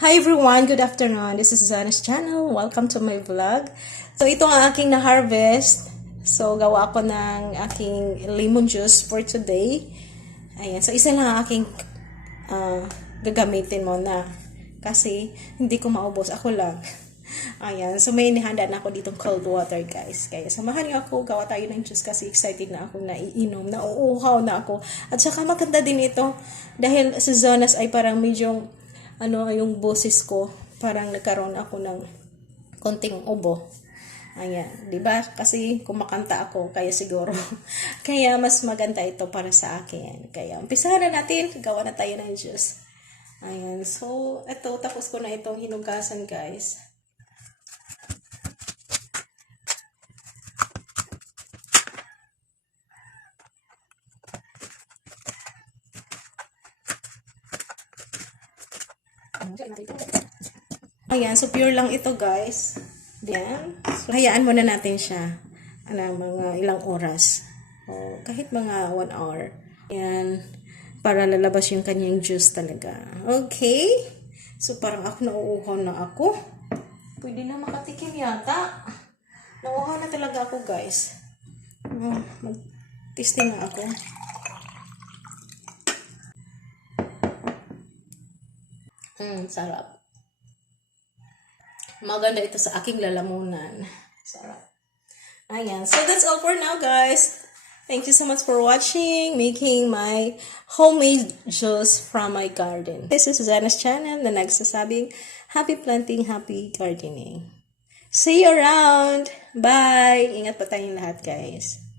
Hi everyone, good afternoon. This is Zana's channel. Welcome to my vlog. So ito ang aking na-harvest. So gawa ako ng aking lemon juice for today. Ayan, so isa lang ang aking gagamitin muna. Kasi hindi ko maubos, ako lang. Ayan, so may inihanda na ako ditong cold water guys. Kaya samahan niyo ako, gawa tayo ng juice kasi excited na ako na iinom, na uuhaw na ako. At saka maganda din ito dahil sa Zonas ay parang medyo yung boses ko, parang nagkaroon ako ng konting ubo. Ayan, 'di ba? Kasi kumakanta ako, kaya siguro. Kaya mas maganda ito para sa akin. Kaya umpisahan na natin, gawa na tayo ng juice. Ayan, so ito, tapos ko na itong hinugasan, guys. Ayan, so pure lang ito guys. Ayan. So hayaan muna natin siya. Mga ilang oras. O kahit mga 1 hour. Ayan. Para lalabas yung kanyang juice talaga. Okay. So parang ako nauuhaw na ako. Pwede na makatikim yata. Nauuhaw na talaga ako guys. Mag-testing na ako. Sarap. Maganda ito sa aking lalamunan. Sarap. Ayan. So that's all for now, guys. Thank you so much for watching, making my homemade juice from my garden. This is Zana's channel, na nagsasabing happy planting, happy gardening. See you around. Bye. Ingat pa tayong lahat, guys.